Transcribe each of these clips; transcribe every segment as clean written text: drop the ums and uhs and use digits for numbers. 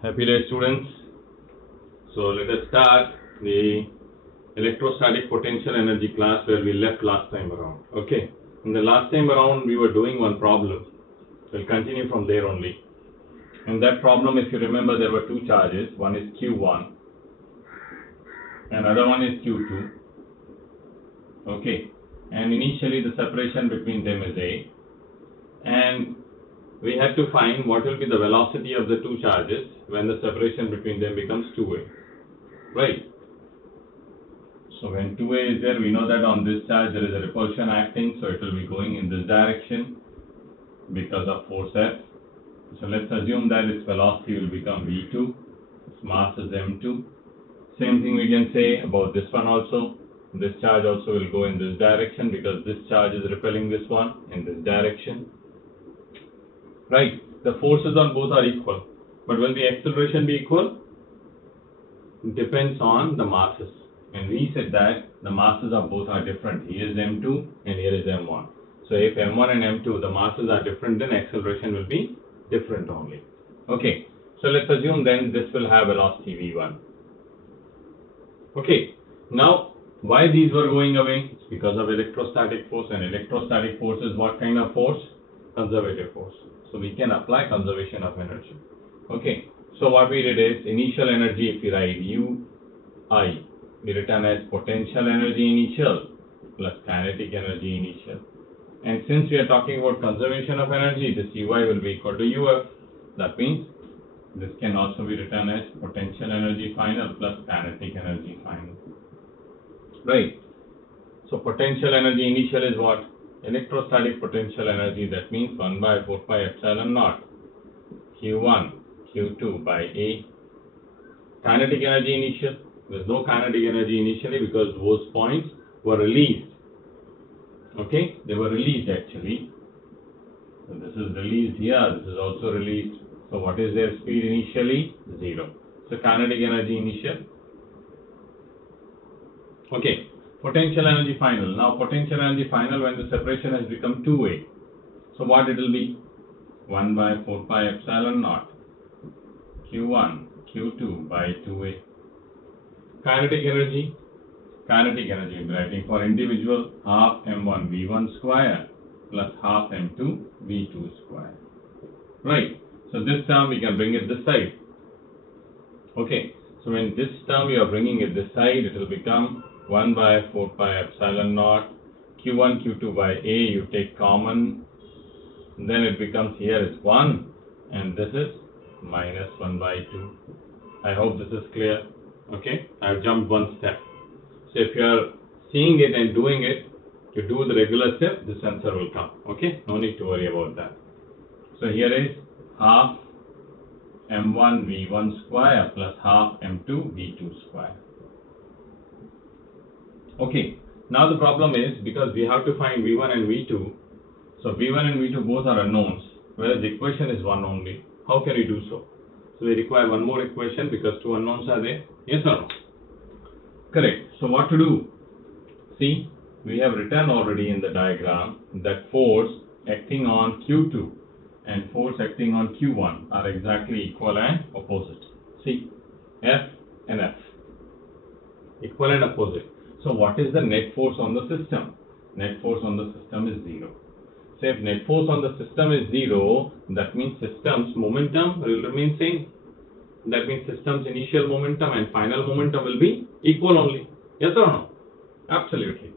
Happy day, students. So let us start the electrostatic potential energy class where we left last time around. Okay, in the last time around we were doing one problem. We'll continue from there only. In that problem, if you remember, there were two charges. One is Q1 and another one is Q2. Okay, and initially the separation between them is A, and we had to find what will be the velocity of the two charges when the separation between them becomes 2A, right? So when 2A is there, we know that on this charge there is a repulsion acting, so it will be going in this direction because of force F. So let's assume that its velocity will become V2, its mass is M2. Same thing we can say about this one also. This charge also will go in this direction because this charge is repelling this one in this direction. Right, the forces on both are equal, but will the acceleration be equal? It depends on the masses. And we said that the masses of both are different. Here is M2 and here is M1. So if M1 and M2, the masses are different, then acceleration will be different only. Okay, so let's assume then this will have velocity V1. Okay, now why these were going away? It's because of electrostatic force, and electrostatic force is what kind of force? Conservative force. So we can apply conservation of energy. Okay, so what we did is initial energy, if we write UI, we written as potential energy initial plus kinetic energy initial. And since we are talking about conservation of energy, this UI will be equal to UF. That means this can also be written as potential energy final plus kinetic energy final. Right. So potential energy initial is what? Electrostatic potential energy, that means 1 by 4 pi epsilon naught Q1 Q2 by A. Kinetic energy initial, there is no kinetic energy initially because those points were released. Okay, they were released actually. So this is released here, this is also released. So what is their speed initially? 0. So kinetic energy initial. Okay. Potential energy final. Now potential energy final when the separation has become 2A. So what it will be? 1 by 4 pi epsilon naught Q1 Q2 by 2A. Kinetic energy. Kinetic energy we are writing for individual half M1 V1 square plus half M2 V2 square. Right. So this term we can bring it this side. Okay. So when this term you are bringing it this side, it will become 1 by 4 pi epsilon naught Q1 Q2 by A, you take common, then it becomes here is 1 and this is minus 1 by 2. I hope this is clear. Okay, I have jumped one step. So if you are seeing it and doing it, you do the regular step, this answer will come. Okay, no need to worry about that. So here is half M1 V1 square plus half M2 V2 square. Okay, now the problem is because we have to find V1 and V2, so V1 and V2 both are unknowns, whereas the equation is one only. How can we do so? So we require one more equation because two unknowns are there. Yes or no? Correct. So what to do? See, we have written already in the diagram that force acting on Q2 and force acting on Q1 are exactly equal and opposite. See, F and F. Equal and opposite. So what is the net force on the system? Net force on the system is 0. So if net force on the system is 0, that means system's momentum will remain same. That means system's initial momentum and final momentum will be equal only. Yes or no? Absolutely.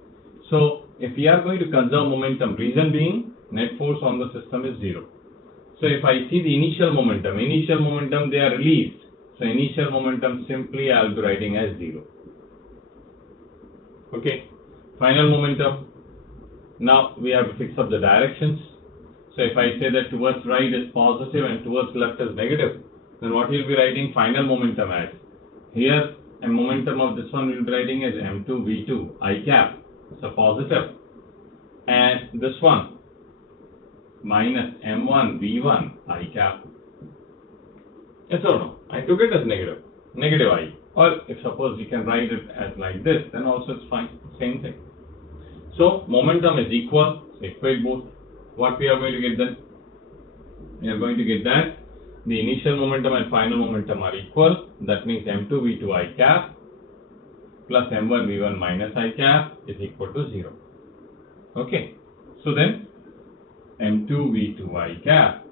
So if we are going to conserve momentum, reason being net force on the system is 0. So if I see the initial momentum they are released. So initial momentum simply I will be writing as 0. Okay, final momentum. Now we have to fix up the directions. So if I say that towards right is positive and towards left is negative, then what we will be writing final momentum as? Here a momentum of this one we will be writing as M2 V2 I cap, so positive, and this one minus M1 V1 I cap. Yes or no? I took it as negative, negative I. Or if suppose you can write it as like this, then also it's fine, same thing. So momentum is equal, so equate both. What we are going to get then? We are going to get that the initial momentum and final momentum are equal. That means m2 v2 I cap plus m1 v1 minus I cap is equal to 0. Okay, so then m2 v2 I cap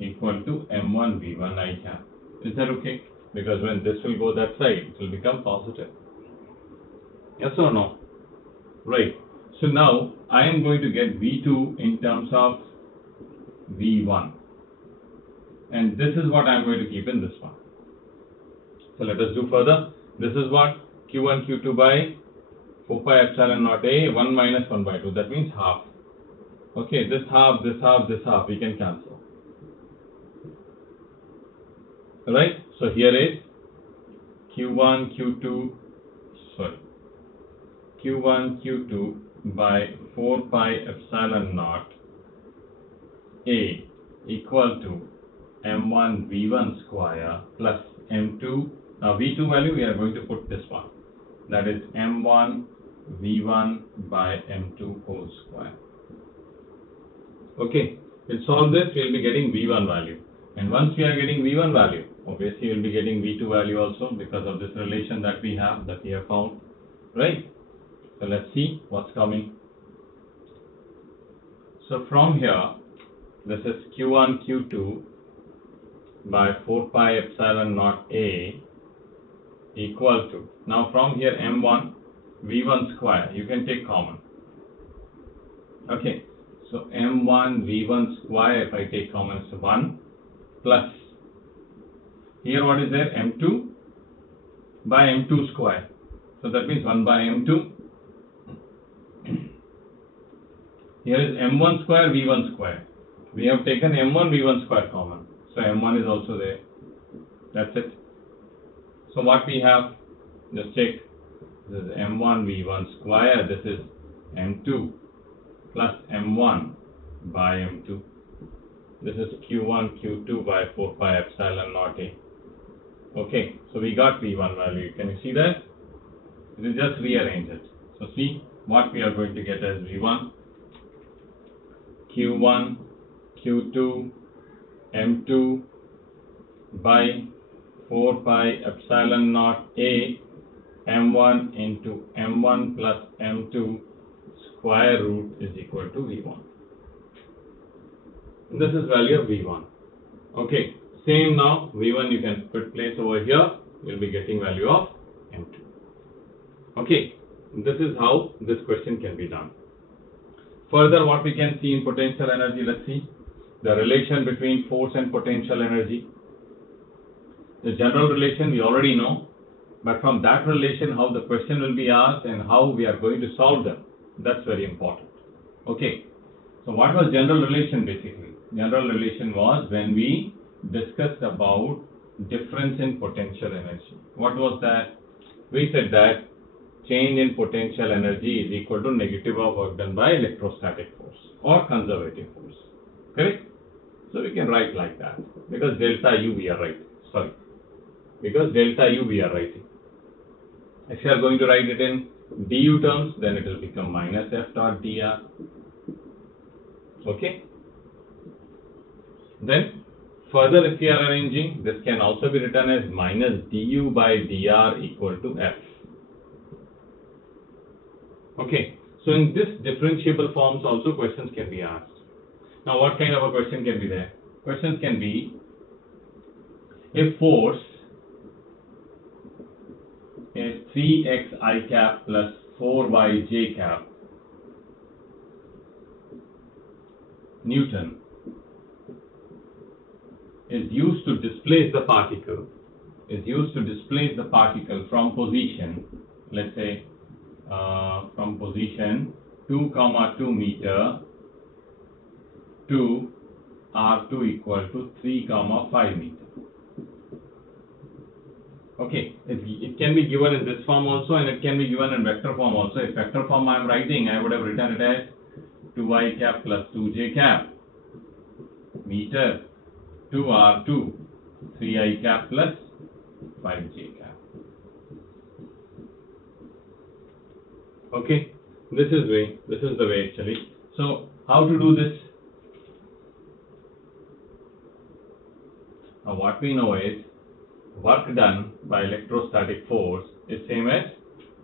equal to m1 v1 I cap. Is that okay? Because when this will go that side, it will become positive. Yes or no? Right. So now I am going to get v2 in terms of v1. And this is what I am going to keep in this one. So let us do further. This is what? Q1 Q2 by 4 pi epsilon naught A 1 minus 1 by 2. That means half. Okay, this half, this half, this half, we can cancel. Right? So here is Q1 Q2 by 4 pi epsilon naught A equal to m1 v1 square plus m2. Now v2 value we are going to put this one. That is m1 v1 by m2 whole square. Okay, we'll solve this, we'll be getting v1 value. And once we are getting v1 value, obviously we'll be getting v2 value also because of this relation that we have found. Right? So let's see what's coming. So from here, this is Q1 Q2 by 4 pi epsilon naught A equal to, now from here m1 v1 square, you can take common. Okay, so m1 v1 square, if I take common, is 1 plus, here what is there, m2 by m2 square. So that means 1 by m2. Here is m1 square v1 square. We have taken m1 v1 square common. So m1 is also there. That's it. So what we have, just check. This is m1 v1 square. This is m2 plus m1 by m2. This is q1 q2 by 4 pi epsilon naught A. Okay, so we got v1 value. Can you see that? We just rearrange it. So see what we are going to get as v1. q1 q2 m2 by 4 pi epsilon naught A m1 into m1 plus m2 square root is equal to v1. This is value of v1. Okay, same now, v1 you can put place over here, you'll be getting value of m2. Okay, this is how this question can be done. Further, what we can see in potential energy, let's see the relation between force and potential energy. The general relation we already know, but from that relation how the question will be asked and how we are going to solve them, that's very important. Okay, so what was general relation basically? General relation was when we discussed about difference in potential energy. What was that? We said that change in potential energy is equal to negative of work done by electrostatic force or conservative force. Correct? So we can write like that because delta U we are writing. Sorry. Because delta U we are writing. If you are going to write it in du terms, then it will become minus F dot dr. Okay? Then further, if we are arranging, this can also be written as minus du by dr equal to F. Okay, so in this differentiable forms also questions can be asked. Now what kind of a question can be there? Questions can be, if force is 3x I cap plus 4y j cap Newton is used to displace the particle, from position, let's say from position 2, 2 meter to R2 equal to 3, 5 meter. Okay, it can be given in this form also and it can be given in vector form also. If vector form I am writing, I would have written it as 2i cap plus 2j cap meter to R2, 3i cap plus 5j cap. Okay, this is the way actually. So how to do this? Now what we know is work done by electrostatic force is same as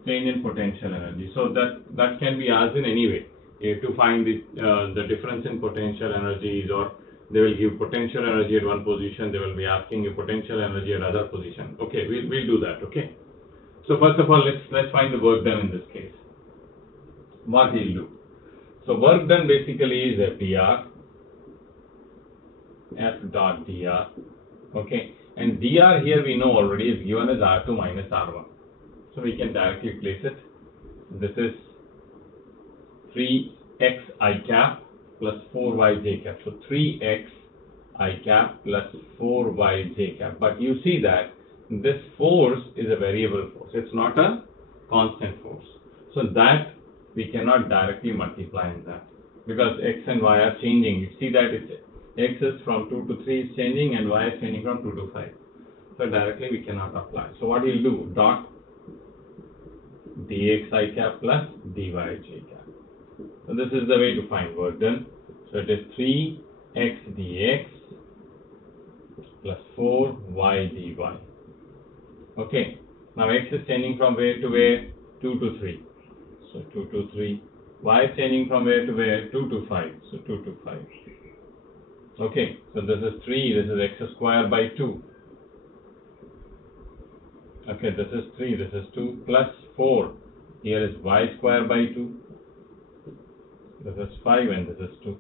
change in potential energy. So that can be asked in any way. You have to find the difference in potential energies, or they will give potential energy at one position, they will be asking you potential energy at other position. Okay, we'll do that. Okay. So first of all, let's find the work done in this case. What he'll do. So work done basically is F dr, F dot dr. Okay, and dr here we know already is given as R2 minus R1. So we can directly place it. This is 3x I cap plus 4y j cap. So 3x I cap plus 4y j cap. But you see that this force is a variable force. It's not a constant force. So that we cannot directly multiply in that, because x and y are changing. You see that it's x is from 2 to 3 is changing and y is changing from 2 to 5. So directly we cannot apply. So what you'll do, dot dx I cap plus dy j cap. So this is the way to find work done. So it is 3x dx plus 4y dy. Okay. Now x is changing from where to where? 2 to 3. So 2 to 3. Y is changing from where to where? 2 to 5. So 2 to 5. Okay. So this is 3. This is x square by 2. Okay. This is 3. This is 2 plus 4. Here is y square by 2. This is 5 and this is 2.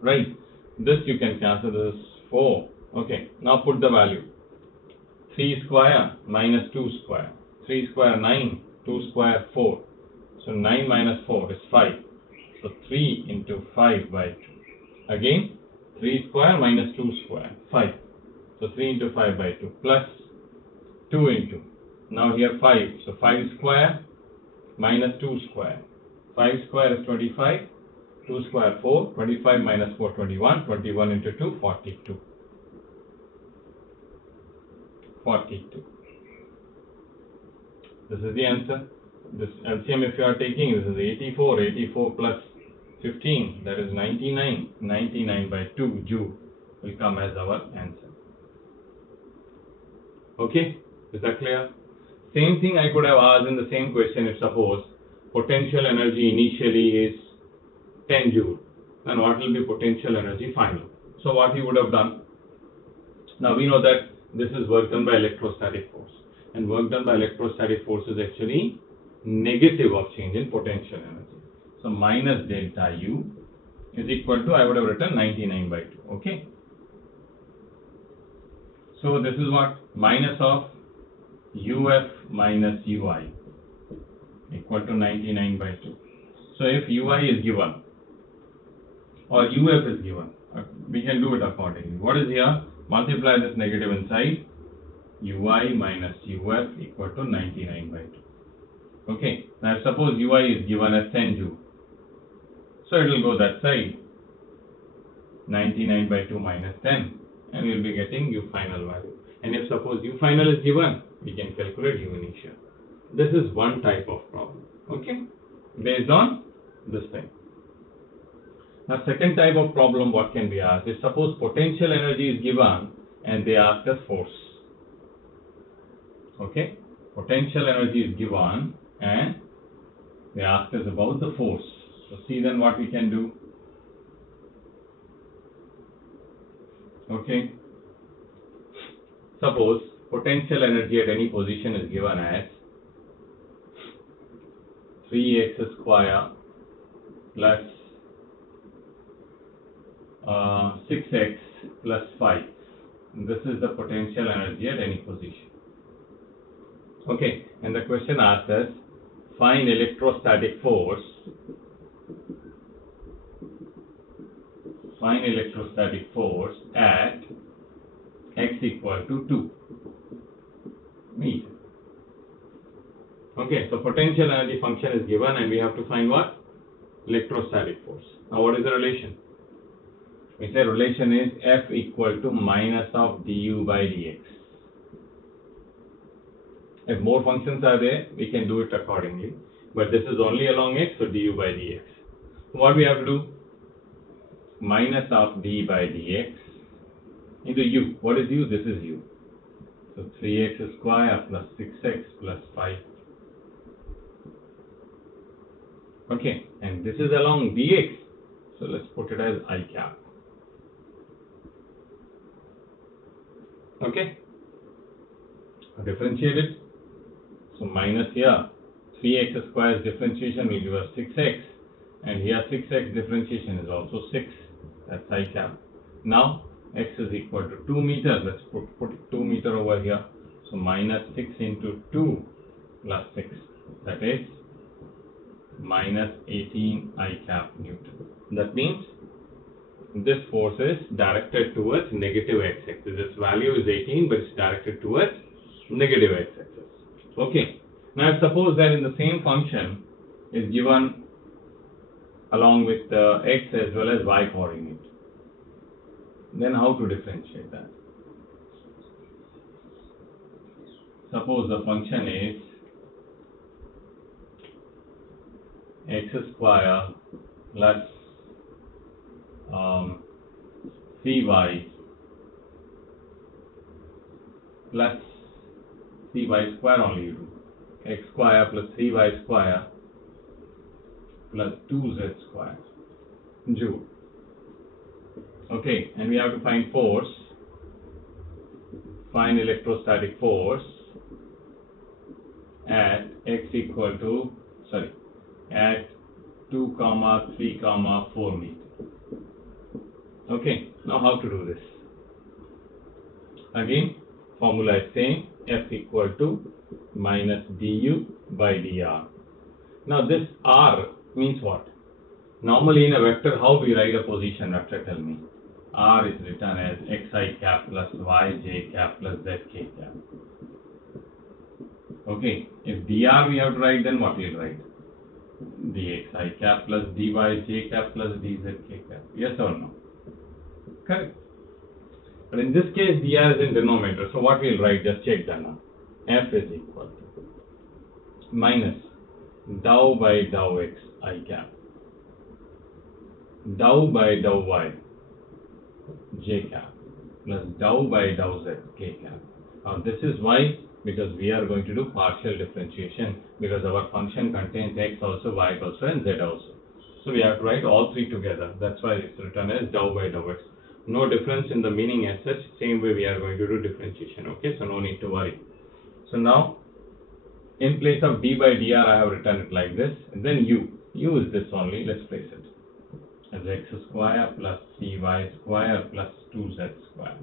Right. This you can cancel. This is 4. Okay. Now put the value. 3 square minus 2 square. 3 square 9. 2 square 4. So 9 minus 4 is 5. So 3 into 5 by 2. Again 3 square minus 2 square 5. So 3 into 5 by 2 plus 2 into. Now here 5. So 5 square minus 2 square. 5 square is 25. 2 square 4. 25 minus 4 21. 21 into 2 42. 42. This is the answer. This LCM, if you are taking, this is 84. 84 plus 15, that is 99. 99 by 2 joule will come as our answer. Okay, is that clear? Same thing I could have asked in the same question if suppose potential energy initially is 10 joule. Then what will be potential energy final? So what he would have done? Now we know that this is work done by electrostatic force. And work done by electrostatic force is actually negative of change in potential energy. So minus delta U is equal to, I would have written 99 by 2. Okay. So this is what? Minus of UF minus UI equal to 99 by 2. So if UI is given or UF is given, we can do it accordingly. What is here? Multiply this negative inside. UI minus UF equal to 99 by 2. Okay, now suppose UI is given as 10 joule. So it will go that side. 99 by 2 minus 10. And we will be getting U final value. And if suppose U final is given, we can calculate U initial. This is one type of problem. Okay, based on this thing. Now second type of problem, what can be asked is suppose potential energy is given and they ask us force. Okay, potential energy is given and they ask us about the force. So see then what we can do. Okay, suppose potential energy at any position is given as 3x square plus 6x plus 5. This is the potential energy at any position. Okay, and the question asks us find electrostatic force. Find electrostatic force at x equal to 2 meter. Okay, so potential energy function is given and we have to find what? Electrostatic force. Now what is the relation? We say relation is F equal to minus of du by dx. If more functions are there, we can do it accordingly. But this is only along x, so du by dx. So what we have to do? Minus of d by dx into u. What is u? This is u. So 3x square plus 6x plus 5. Okay, and this is along dx. So let's put it as I cap. Okay, differentiate it. So minus here, 3x square's differentiation will give us 6x, and here 6x differentiation is also 6. That's I cap. Now x is equal to 2 meters. Let's put 2 meter over here. So minus 6 into 2 plus 6. That is minus 18 I cap Newton. That means this force is directed towards negative x-axis. This value is 18, but it's directed towards negative x-axis. Okay. Now suppose that in the same function is given along with the x as well as y coordinate. Then how to differentiate that? Suppose the function is x square plus 3y plus 3y square only you do. X square plus 3y square plus 2z square joule. Okay, and we have to find force. Find electrostatic force at x equal to, at 2, 3, 4 meter. Okay, now how to do this? Again, formula is same, F equal to minus du by dr. Now this r means what? Normally in a vector, how do we write a position vector? Tell me. R is written as xi cap plus yj cap plus zk cap. Okay, if dr we have to write, then what we'll write? dxi cap plus dyj cap plus dzk cap. Yes or no? Correct. But in this case, dr is in denominator. So what we'll write? Just check that now. F is equal to minus dou by dou x I cap, dou by dou y j cap plus dou by dou z k cap. Now this is why, because we are going to do partial differentiation, because our function contains x also, y also and z also. So we have to write all three together. That's why it's written as dou by dou x. No difference in the meaning as such. Same way we are going to do differentiation. Okay, so no need to worry. So now, in place of d by dr, I have written it like this. And then u is this only. Let's place it as x square plus 3y square plus 2z square.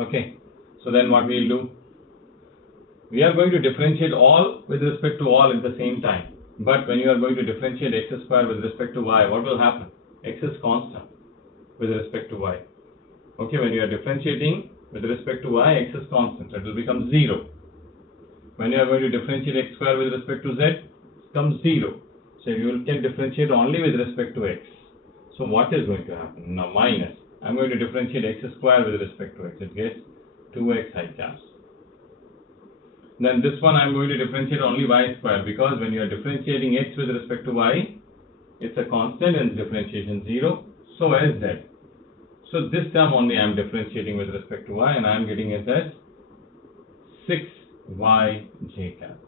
Okay, so then what we will do? We are going to differentiate all with respect to all at the same time. But when you are going to differentiate x square with respect to y, what will happen? X is constant with respect to y. Okay, when you are differentiating with respect to y, x is constant, so it will become 0. When you are going to differentiate x square with respect to z, it becomes 0. So you can differentiate only with respect to x. So what is going to happen? Now minus, I am going to differentiate x square with respect to x, it gets 2x I cap. Then this one I am going to differentiate only y square, because when you are differentiating x with respect to y, it's a constant and differentiation 0, so as z. So this term only I am differentiating with respect to y, and I am getting it as 6y j cap.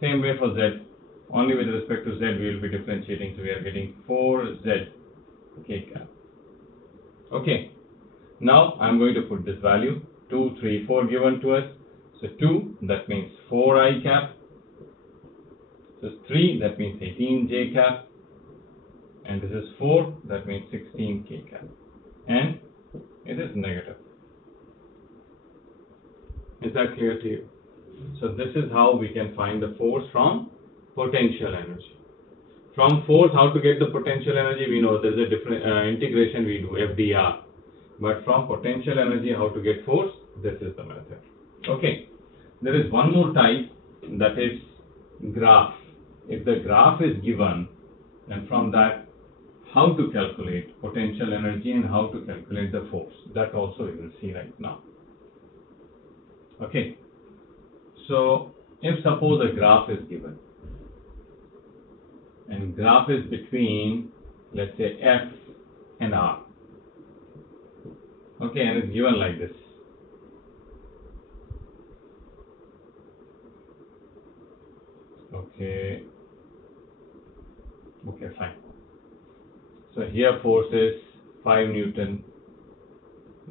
Same way for z, only with respect to z we will be differentiating, so we are getting 4z k cap. Okay, now I am going to put this value 2, 3, 4 given to us. So 2, that means 4i cap. So 3, that means 18j cap. And this is 4, that means 16k cap. And it is negative. Is that clear to you? So this is how we can find the force from potential energy. From force, how to get the potential energy, we know there is a different integration we do, FDR. But from potential energy, how to get force, this is the method. Okay, there is one more type, that is graph. If the graph is given, then from that, how to calculate potential energy and how to calculate the force, that also we will see right now. Okay, so if suppose a graph is given, and graph is between, let's say, F and R. Okay, and it's given like this. Okay, fine. So here force is 5 Newton.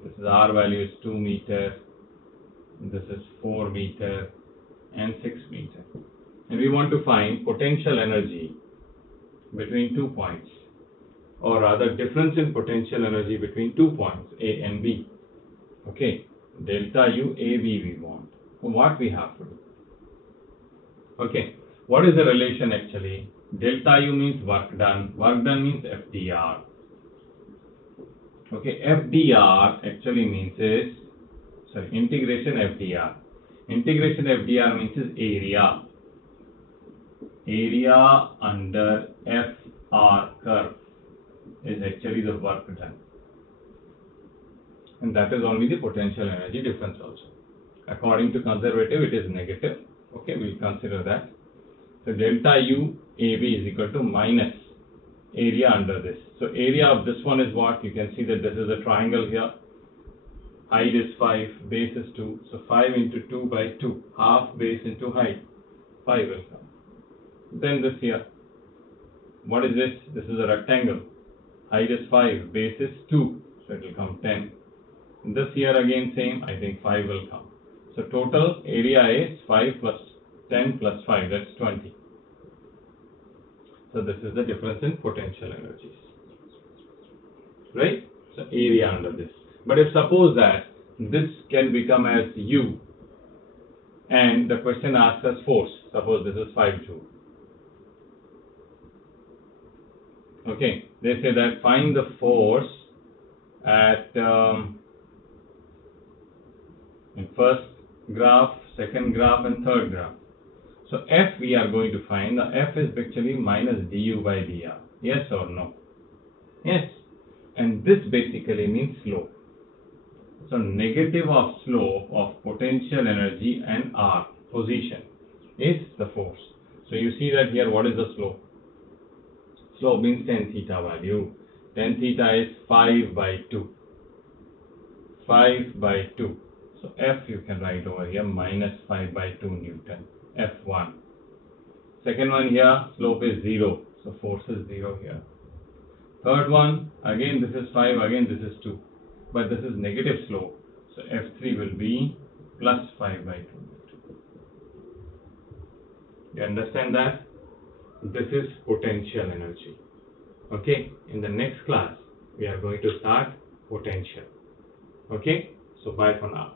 This is R value is 2 meter. This is 4 meter and 6 meter. And we want to find potential energy between 2 points, or rather difference in potential energy between 2 points A and B. Okay, delta U A B we want. So what we have to do? Okay, what is the relation actually? Delta U means work done. Work done means FDR. Okay, FDR actually means is, integration FDR. Integration FDR means is area. Area under FR curve is actually the work done. And that is only the potential energy difference also. According to conservative, it is negative. Okay, we'll consider that. So delta U AB is equal to minus area under this. So area of this one is what? You can see that this is a triangle here. Height is 5, base is 2. So 5 into 2 by 2. Half base into height. 5 will come. Then this here. What is this? This is a rectangle. Height is 5, base is 2. So it will come 10. This here again same. I think 5 will come. So total area is 5 plus 10 plus 5. That's 20. So this is the difference in potential energies. Right? So area under this. But if suppose that this can become as U, and the question asks us force. Suppose this is 5 joule. Okay, they say that find the force at in first graph, second graph and third graph. So F we are going to find. The F is actually minus du by dr. Yes or no? Yes. And this basically means slope. So negative of slope of potential energy and R position is the force. So you see that here, what is the slope? Slope means tan theta value. Tan theta is 5 by 2. 5 by 2. So F you can write over here minus 5 by 2 Newton. F1. Second one here, slope is 0. So force is 0 here. Third one, again this is 5, again this is 2. But this is negative slope. So F3 will be plus 5 by 2. You understand that? This is potential energy. Okay, in the next class, we are going to start potential. Okay, so bye for now.